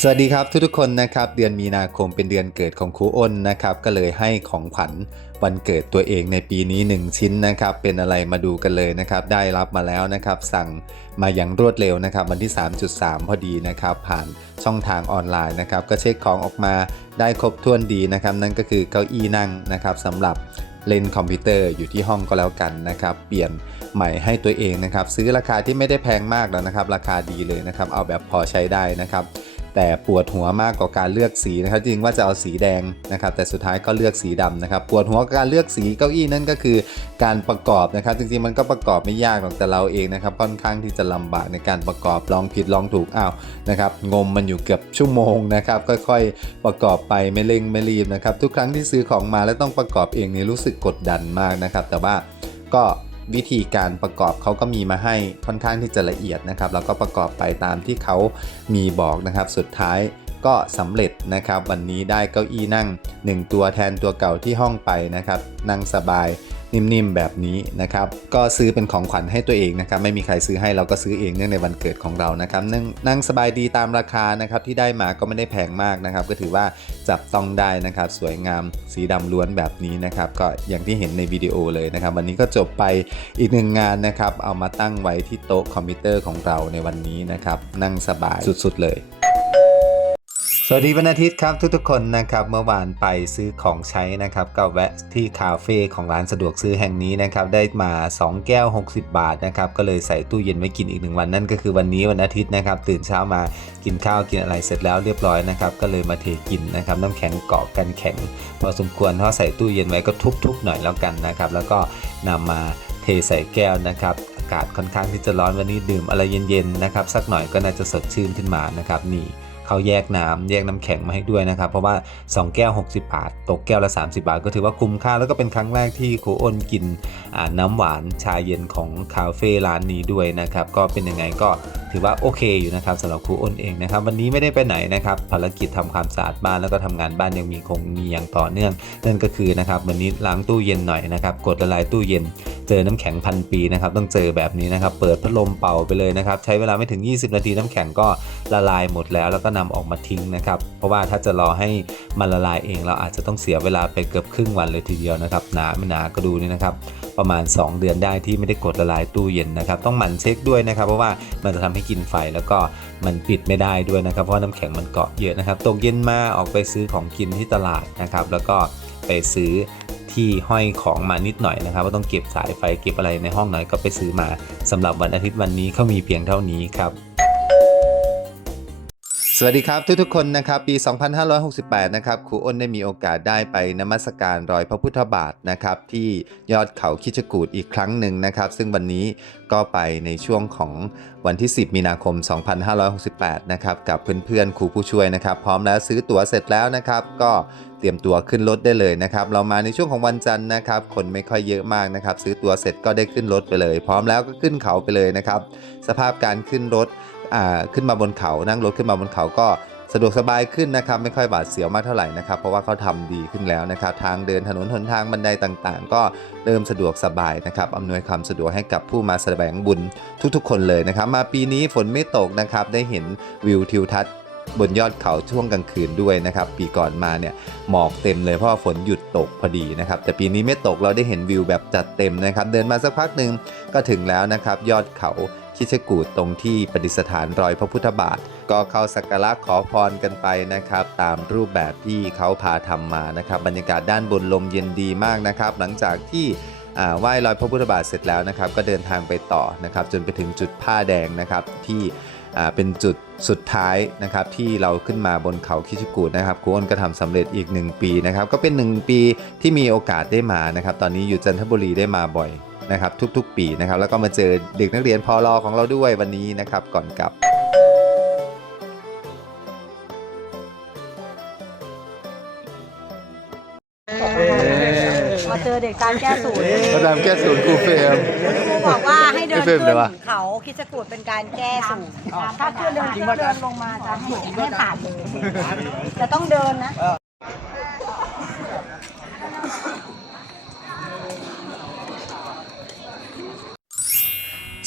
สวัสดีครับทุกๆคนนะครับ เดือนมีนาคมเป็นเดือนเกิดของครูอ้นนะครับ ก็เลยให้ของขวัญวันเกิดตัวเองในปีนี้ 1 ชิ้นนะครับ เป็นอะไรมาดูกันเลยนะครับ ได้รับมาแล้วนะครับ สั่งมาอย่างรวดเร็วนะครับ วันที่ 3.3 พอดีนะครับ ผ่านช่องทางออนไลน์นะครับ ก็เช็คของออกมาได้ครบถ้วนดีนะครับ นั่นก็คือเก้าอี้นั่งนะครับสำหรับเล่นคอมพิวเตอร์อยู่ที่ห้องก็แล้วกันนะครับ เปลี่ยนใหม่ให้ตัวเองนะครับ ซื้อราคาที่ไม่ได้แพงมากแล้วนะครับ ราคาดีเลยนะครับ เอาแบบพอใช้ได้นะครับ แต่ปวดหัวมากกว่าการเลือกสีนะครับ จริงว่าจะเอาสีแดงนะครับ แต่สุดท้ายก็เลือกสีดำนะครับ ปวดหัวการเลือกสีเก้าอี้นั่นก็คือการประกอบนะครับ จริงๆมันก็ประกอบไม่ยากหรอกแต่เราเองนะครับ ค่อนข้างที่จะลำบากในการประกอบลองผิดลองถูกอ้าวนะครับงมมันอยู่เกือบชั่วโมงนะครับ ค่อยๆ ประกอบไปไม่เร่งไม่รีบนะครับ ทุกครั้งที่ซื้อของมาแล้วต้องประกอบเองนี่รู้สึกกดดันมากนะครับ แต่ว่าก็ วิธีการประกอบเขาก็มีมาให้ค่อนข้างที่จะละเอียดนะครับ แล้วก็ประกอบไปตามที่เขามีบอกนะครับ สุดท้ายก็สำเร็จนะครับ วันนี้ได้เก้าอี้นั่ง 1 ตัวแทนตัวเก่าที่ห้องไปนะครับ นั่งสบาย นิ่มๆแบบนี้นะครับก็ซื้อเป็นของขวัญให้ตัวเองนะครับไม่มีใครซื้อให้เราก็ซื้อเองเนื่องในวันเกิดของเรานะครับนั่งนั่งสบายดีตามราคานะครับที่ได้มาก็ไม่ได้แพงมากนะครับก็ถือว่าจับต้องได้นะครับสวยงามสีดำล้วนแบบนี้นะครับก็อย่างที่เห็นในวิดีโอเลยนะครับวันนี้ก็จบไปอีกหนึ่งงานนะครับเอามาตั้งไว้ที่โต๊ะคอมพิวเตอร์ของเราในวันนี้นะครับนั่งสบายสุดๆเลย สวัสดีวันอาทิตย์ครับทุกๆคนนะครับเมื่อวานไปซื้อของใช้นะครับก็แวะที่คาเฟ่ของร้านสะดวกซื้อแห่งนี้นะครับได้มา 2 แก้ว 60 บาทนะครับก็เลยใส่ตู้เย็นไว้กินอีกหนึ่งวันนั่นก็คือวันนี้วันอาทิตย์นะครับตื่นเช้ามากินข้าวกินอะไรเสร็จแล้วเรียบร้อยนะครับก็เลยมาเทกินนะครับน้ำแข็งเกาะกันแข็งพอสมควรเพราะใส่ตู้เย็นไว้ก็ทุบๆหน่อยแล้วกันนะครับแล้วก็นำมาเทใส่แก้วนะครับอากาศค่อนข้างที่จะร้อนวันนี้ดื่มอะไรเย็นๆนะครับสักหน่อยก็น่าจะสดชื่นขึ้นมานะครับนี่ เขาแยกน้ำแยกน้ำแข็งมาให้ด้วยนะครับ เพราะว่า 2 แก้ว 60 บาท ตกแก้วละ 30 บาท ก็ถือว่าคุ้มค่าแล้วก็เป็นครั้งแรกที่ครูอ้นกินน้ำหวานชาเย็นของคาเฟ่ร้านนี้ด้วยนะครับ ก็เป็นยังไงก็ถือว่าโอเคอยู่นะครับสำหรับครูอ้นเองนะครับ วันนี้ไม่ได้ไปไหนนะครับภารกิจทำความสะอาดบ้านแล้วก็ทำงานบ้านยังมีคงมีอย่างต่อเนื่อง นั่นก็คือนะครับวันนี้ล้างตู้เย็นหน่อยนะครับกดละลายตู้เย็น เจอน้ำแข็งพันปีนะครับต้องเจอแบบนี้นะครับเปิดพัดลมเป่าไปเลยนะครับใช้เวลาไม่ถึง 20 นาทีน้ำแข็งก็ละลายหมดแล้วแล้วก็นำออกมาทิ้งนะครับเพราะว่าถ้าจะรอให้มันละลายเองเราอาจจะต้องเสียเวลาไปเกือบครึ่งวันเลยทีเดียวนะครับหนาไม่หนาก็ดูนี่นะครับประมาณ 2 เดือนได้ที่ไม่ได้กดละลายตู้เย็นนะครับต้องหมั่นเช็คด้วยนะครับ เพราะว่ามันจะทำให้กินไฟแล้วก็มันปิดไม่ได้ด้วยนะครับเพราะน้ำแข็งมันเกาะเยอะนะครับตกเย็นมาออกไปซื้อของกินที่ตลาดนะครับแล้วก็ไปซื้อ ที่ห้อยของมานิดหน่อยนะครับว่าต้องเก็บสายไฟเก็บอะไรในห้องหน่อยก็ไปซื้อมาสำหรับวันอาทิตย์วันนี้เขามีเพียงเท่านี้ครับ สวัสดีครับทุกๆคนนะครับปี 2568 นะครับครูอ้นได้มีโอกาสได้ไปนมัสการรอยพระพุทธบาทนะครับที่ยอดเขาคิชกูดอีกครั้งหนึ่งนะครับ ซึ่งวันนี้ก็ไปในช่วงของวันที่ 10 มีนาคม 2568 นะครับกับเพื่อนๆครูผู้ช่วยนะครับ พร้อมแล้วซื้อตั๋วเสร็จแล้วนะครับ ก็เตรียมตัวขึ้นรถได้เลยนะครับ เรามาในช่วงของวันจันทร์นะครับ คนไม่ค่อยเยอะมากนะครับ ซื้อตั๋วเสร็จก็ได้ขึ้นรถไปเลย พร้อมแล้วก็ขึ้นเขาไปเลยนะครับ สภาพการขึ้นรถ ขึ้นมาบนเขา นั่งรถขึ้นมาบนเขาก็สะดวกสบายขึ้นนะครับ ไม่ค่อยบาดเสียวมากเท่าไหร่นะครับ เพราะว่าเขาทำดีขึ้นแล้วนะครับ ทางเดินถนนหนทางบันไดต่างๆ ก็เริ่มสะดวกสบายนะครับอำนวยความสะดวกให้กับผู้มาแสวงบุญทุกๆ คนเลยนะครับ มาปีนี้ฝนไม่ตกนะครับ ได้เห็นวิวทิวทัศน์บนยอดเขาช่วงกลางคืนด้วยนะครับ ปีก่อนมาเนี่ยหมอกเต็มเลยเพราะว่าฝนหยุดตกพอดีนะครับ แต่ปีนี้ไม่ตกเราได้เห็นวิวแบบจัดเต็มนะครับ เดินมาสักพักหนึ่งก็ถึงแล้วนะครับ ยอดเขา คิชกูดตรงที่ประดิษฐานรอยพระพุทธบาท ก็เข้าสักการะขอพรกันไปนะครับ ตามรูปแบบที่เขาพาทำมานะครับ บรรยากาศด้านบนลมเย็นดีมากนะครับ หลังจากที่ไหว้รอยพระพุทธบาทเสร็จแล้วนะครับ ก็เดินทางไปต่อนะครับ จนไปถึงจุดผ้าแดงนะครับที่เป็นจุดสุดท้ายนะครับที่เราขึ้นมาบนเขาคิชกูดนะครับครูอ้นก็ทำสำเร็จอีก 1 ปีนะครับ ก็เป็น 1 ปีที่มีโอกาสได้มานะครับ ตอนนี้อยู่จันทบุรีได้มาบ่อย นะครับทุกๆ ปีนะครับแล้วก็มาเจอเด็กนักเรียนพอรอของเราด้วยวันนี้นะครับก่อนกลับมาเจอเด็กตามแก้สูตรมาดามแก้ศูนย์ครูเฟรมครูบอกว่าให้เดินไม่เป็นขึ้นไรวะเขาคิดจะกูดเป็นการแก้สูตรถ้าขึ้นเดินขึ้นเดินลงมาจะให้ให้ผ่านเลยจะต้องเดินนะ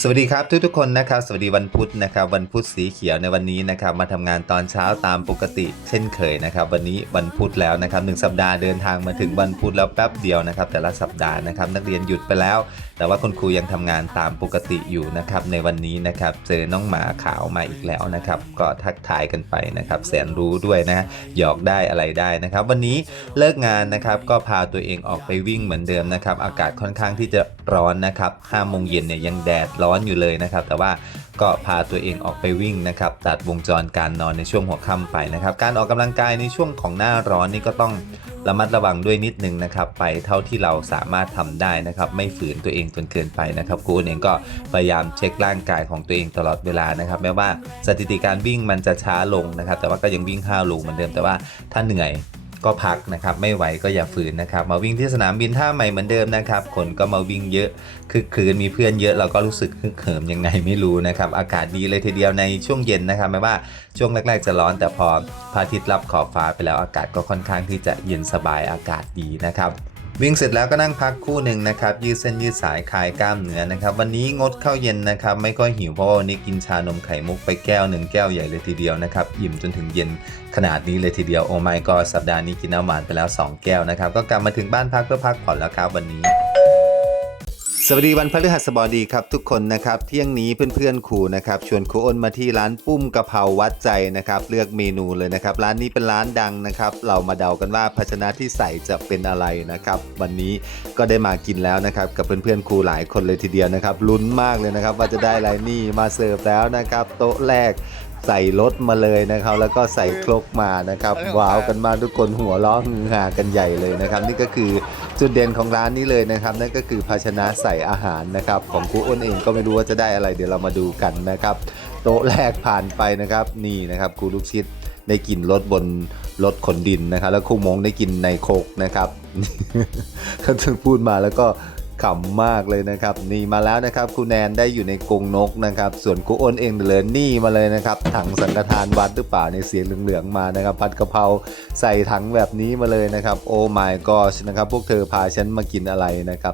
สวัสดีครับทุกๆคนนะครับสวัสดีวันพุธนะครับวันพุธสีเขียวในวันนี้นะครับมาทำงานตอนเช้าตามปกติ เช่นเคยนะครับวันนี้วันพุธแล้วนะครับหนึ่งสัปดาห์เดินทางมาถึงวันพุธแล้วแป๊บเดียวนะครับแต่ละสัปดาห์นะครับนักเรียนหยุดไปแล้ว แต่ว่าคุณครูยังทำงานตามปกติอยู่นะครับในวันนี้นะครับเจอน้องหมาขาวมาอีกแล้วนะครับก็ทักทายกันไปนะครับแสนรู้ด้วยนะหยอกได้อะไรได้นะครับวันนี้เลิกงานนะครับก็พาตัวเองออกไปวิ่งเหมือนเดิมนะครับอากาศค่อนข้างที่จะร้อนนะครับ5โมงเย็นเนี่ยยังแดดร้อน้อนอยู่เลยนะครับ แต่ว่าก็พาตัวเองออกไปวิ่งนะครับ ตัดวงจรการนอนในช่วงหัวค่ำไปนะครับ การออกกำลังกายในช่วงของหน้าร้อนนี่ก็ต้องระมัดระวังด้วยนิดนึงนะครับ ไปเท่าที่เราสามารถทำได้นะครับ ไม่ฝืนตัวเองจนเกินไปนะครับครูเองก็พยายามเช็คร่างกายของตัวเองตลอดเวลานะครับแม้ว่าสถิติการวิ่งมันจะช้าลงนะครับ แต่ว่าก็ยังวิ่ง5โลเหมือนเดิมแต่ว่าถ้าเหนื่อย ก็พักนะครับ ไม่ไหวก็อย่าฝืนนะครับ มาวิ่งที่สนามบินท่าใหม่เหมือนเดิมนะครับ คนก็มาวิ่งเยอะคึกคืนมีเพื่อนเยอะเราก็รู้สึกคึกเขิมยังไงไม่รู้นะครับ อากาศดีเลยทีเดียวในช่วงเย็นนะครับแม้ว่าช่วงแรก ๆ จะร้อนแต่พอพระอาทิตย์รับขอบฟ้าไปแล้วอากาศก็ค่อนข้างที่จะเย็นสบายอากาศดีนะครับ วิ่งเสร็จแล้วก็นั่งพักคู่หนึ่งนะครับ ยืดเส้นยืดสายคลายกล้ามเนื้อนะครับ วันนี้งดข้าวเย็นนะครับ ไม่ค่อยหิวเพราะว่าวันนี้กินชานมไข่มุกไปแก้วหนึ่งแก้วใหญ่เลยทีเดียวนะครับ อิ่มจนถึงเย็นขนาดนี้เลยทีเดียวโอ้ไม่ก็สัปดาห์นี้กินน้ำหวานไปแล้ว 2 แก้วนะครับ ก็กลับมาถึงบ้านพักเพื่อพักผ่อนแล้วครับวันนี้ สวัสดีวันพฤหัสบดีครับทุกคนนะครับเที่ยงนี้เพื่อนๆครูนะครับชวนครูอ้นมาที่ร้านปุ้มกะเพราวัดใจนะครับเลือกเมนูเลยนะครับร้านนี้เป็นร้านดังนะครับ เรามาเดากันว่าภาชนะที่ใส่จะเป็นอะไรนะครับวันนี้ก็ได้มากินแล้วนะครับกับเพื่อนๆครูหลายคนเลยทีเดียวนะครับลุ้นมากเลยนะครับว่าจะได้อะไรนี่มาเสิร์ฟแล้วนะครับโต๊ะแรก ใส่รถมาเลยนะครับ แล้วก็ใส่ครกมานะครับว้าวกันมากทุกคนหัวเราะฮือฮากันใหญ่เลยนะครับ นี่ก็คือจุดเด่นของร้านนี้เลยนะครับ นั่นก็คือภาชนะใส่อาหารนะครับ ของครูอ้นเองก็ไม่รู้ว่าจะได้อะไรเดี๋ยวเรามาดูกันนะครับ โต๊ะแรกผ่านไปนะครับ นี่นะครับครูลูกชิดได้กินรถบนรถขนดินนะครับ แล้วครูมงได้กินในโคกนะครับเขาถึงพูดมาแล้วก็ ขำมากเลยนะครับ นี่มาแล้วนะครับคุณแนนได้อยู่ในกรงนกนะครับ ส่วนครูอ้นเองเหลือหนี่มาเลยนะครับถังสังฆทานวัดหรือเปล่าในเสียงเหลืองๆมานะครับผัดกะเพราใส่ถังแบบนี้มาเลยนะครับโอ้ my gosh นะครับพวกเธอพาฉันมากินอะไรนะครับ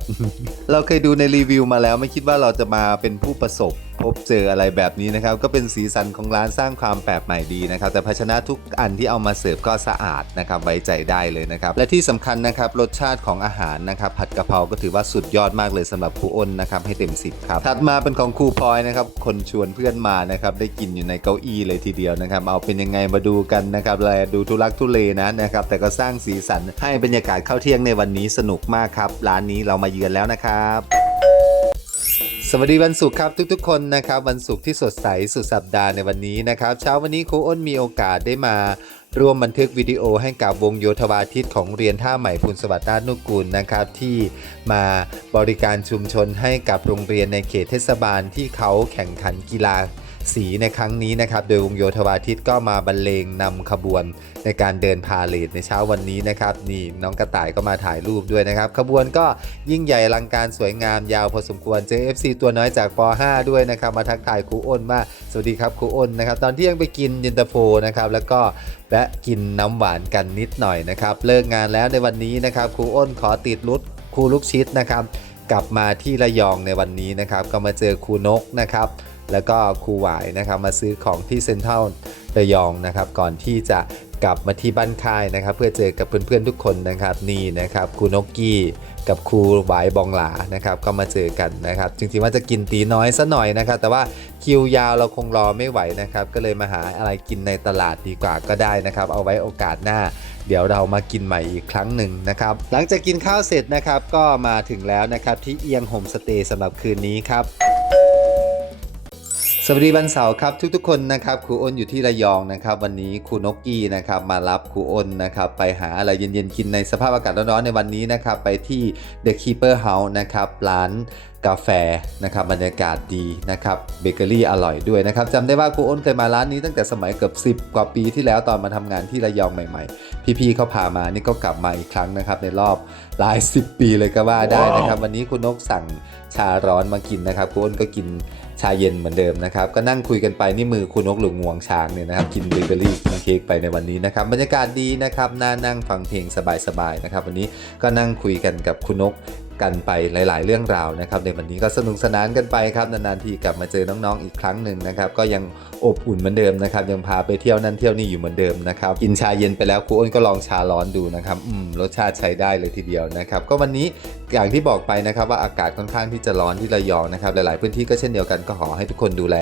เราเคยดูในรีวิวมาแล้วไม่คิดว่าเราจะมาเป็นผู้ประสบพบเจออะไรแบบนี้นะครับ ก็เป็นสีสันของร้านสร้างความแปลกใหม่ดีนะครับ แต่ภาชนะทุกอันที่เอามาเสิร์ฟก็สะอาดนะครับไว้ใจได้เลยนะครับ และที่สำคัญนะครับรสชาติของอาหารนะครับ ผัดกะเพราก็ถือว่าสุดยอดมากเลยสำหรับครูอ้นนะครับให้เต็มสิบครับถัดมาเป็นของครูพลอยนะครับ คนชวนเพื่อนมานะครับได้กินอยู่ในเก้าอี้เลยทีเดียวนะครับ เอาเป็นยังไงมาดูกันนะครับแลดูทุลักทุเลนะนะครับ แต่ก็สร้างสีสันให้บรรยากาศเข้าเที่ยงในวันนี้สนุกมากครับร้านนี้เรามาเยือนแล้วนะครับ สวัสดีวันศุกร์ครับทุกๆคนนะครับวันศุกร์ที่สดใสสุดสัปดาห์ในวันนี้นะครับเช้าวันนี้ครูอ้นมีโอกาสได้มาร่วมบันทึกวิดีโอให้กับวงโยธวาทิตของเรียนท่าใหม่พุนสวัสดิ์รานุกูลนะครับที่มาบริการชุมชนให้กับโรงเรียนในเขตเทศบาลที่เขาแข่งขันกีฬา สีในครั้งนี้นะครับโดยวงโยธวาทิตก็มาบรรเลงนำขบวนในการเดินพาเลทในเช้าวันนี้นะครับนี่น้องกระต่ายก็มาถ่ายรูปด้วยนะครับ ขบวนก็ยิ่งใหญ่ลังการสวยงามยาวพอสมควรเจอ FC ตัวน้อยจากป .5 ด้วยนะครับ มาทักทายครูอ้นว่าสวัสดีครับครูอ้นนะครับ ตอนเที่ยงไปกินย็นตาโฟนะครับแล้วก็แวะกินน้ำหวานกันนิดหน่อยนะครับเลิกงานแล้วในวันนี้นะครับครูอ้นขอติดรุดครูลูกชิดนะครับกลับมาที่ระยองในวันนี้นะครับ ก็มาเจอครูนกนะครับ แล้วก็ครูหวายนะครับมาซื้อของที่เซ็นทรัลระยองนะครับ ก่อนที่จะกลับมาที่บ้านค่ายนะครับ เพื่อเจอกับเพื่อนๆทุกคนนะครับนี่นะครับครูนกกี้กับครูหวายบองหลานะครับ ก็มาเจอกันนะครับ จริงๆว่าจะกินตีน้อยซะหน่อยนะครับ แต่ว่าคิวยาวเราคงรอไม่ไหวนะครับ ก็เลยมาหาอะไรกินในตลาดดีกว่าก็ได้นะครับ เอาไว้โอกาสหน้า เดี๋ยวเรามากินใหม่อีกครั้งหนึ่งนะครับ หลังจากกินข้าวเสร็จนะครับ ก็มาถึงแล้วนะครับที่เอียงโฮมสเตย์สำหรับคืนนี้ครับ สวัสดีวันเสาร์ครับทุกๆคนนะครับครูอ้นอยู่ที่ระยองนะครับ วันนี้ครูนกกี้นะครับมารับครูอ้นนะครับไปหาอะไรเย็นๆกินในสภาพอากาศร้อนๆในวันนี้นะครับไปที่ The Keeper House นะครับร้านกาแฟนะครับบรรยากาศดีนะครับเบเกอรี่อร่อยด้วยนะครับจำได้ว่าครูอ้นเคยมาร้านนี้ตั้งแต่สมัยเกือบ 10 กว่าปีที่แล้วตอนมาทำงานที่ระยองใหม่ๆ พี่ๆเขาพามานี่ก็กลับมาอีกครั้งนะครับในรอบหลาย 10 ปีเลยก็ว่าได้นะครับ วันนี้คุณนกสั่งชาร้อนมากินนะครับครูอ้นก็กิน ชาเย็นเหมือนเดิมนะครับ ก็นั่งคุยกันไปนี่มือคุณนกหรืองวงช้างเนี่ยนะครับ กินเบเกอรี่กินเค้กไปในวันนี้นะครับบรรยากาศดีนะครับน่านั่งฟังเพลงสบายๆนะครับ วันนี้ก็นั่งคุยกันกับคุณนกกันไปหลาย ๆ เรื่องราวนะครับในวันนี้ก็สนุกสนานกันไปครับนานๆทีกลับมาเจอน้องๆอีกครั้งหนึ่งนะครับก็ยังอบอุ่นเหมือนเดิมนะครับยังพาไปเที่ยวนั่นเที่ยวนี่อยู่เหมือนเดิมนะครับกินชาเย็นไปแล้วครูอ้นก็ลองชาร้อนดูนะครับอืมรสชาติใช้ได้เลยทีเดียวนะครับก็วันนี้ อย่างที่บอกไปนะครับว่าอากาศค่อนข้างที่จะร้อนที่ระยองนะครับหลาย ๆ พื้นที่ก็เช่นเดียวกันก็ขอให้ทุกคนดูแล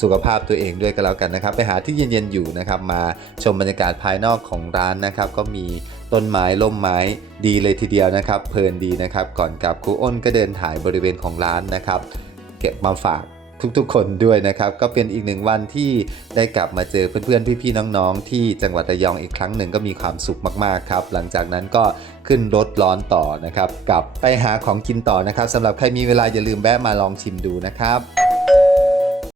สุขภาพตัวเองด้วยก็แล้วกันนะครับ ไปหาที่เย็น ๆ อยู่นะครับมาชมบรรยากาศภายนอกของร้านนะครับ ก็มีต้นไม้ล่มไม้ดีเลยทีเดียวนะครับ เพลินดีนะครับ ก่อนกลับครูอ้นก็เดินถ่ายบริเวณของร้านนะครับ เก็บมาฝาก ทุกๆ คนด้วยนะครับ ก็เป็นอีกหนึ่งวันที่ได้กลับมาเจอเพื่อนๆ พี่ๆ น้องๆ ที่จังหวัดระยองอีกครั้งหนึ่งก็มีความสุขมากๆครับ หลังจากนั้นก็ขึ้นรถร้อนต่อนะครับ กลับไปหาของกินต่อนะครับสำหรับใครมีเวลาอย่าลืมแวะมาลองชิมดูนะครับ